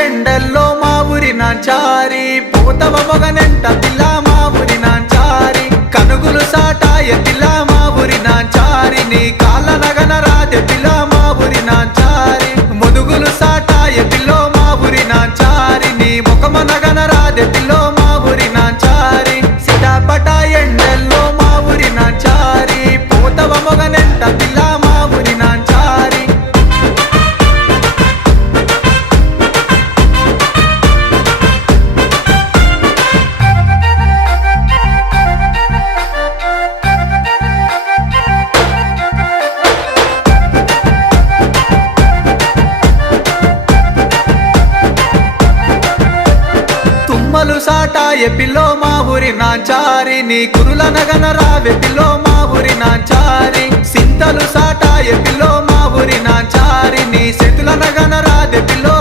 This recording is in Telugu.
ఎండల్లో మా ఊరి నాంచారి పూతవ మొగనెంట పిల్ల మా ఊరి నాంచారి కనుగులు సాటాయ పిల్ల మా ఊరి నాంచారి నీ కాళ్ళ నగన రాజె పిల్ల మా ఊరి నాంచారి ముదుగులు సాటాయ పిల్లో మా ఊరి నాంచారి నీ ముఖమ నగన రాజె పిల్లో మా ఊరి నాంచారి సిటాపట ఎండల్లో మా ఊరి నాంచారి పూతవ మొగనెంట పిల్ల మా ఊరి నాంచారి తుమ్మలు సాటాయ పిల్లో మా ఊరి నాంచారి నీ కురుల నగన రావె పిల్లో మా ఊరి నాంచారి సింతలు సాటాయ పిల్లో మా ఊరి నాంచారి నీ సెతుల నగన రాదె పిల్లో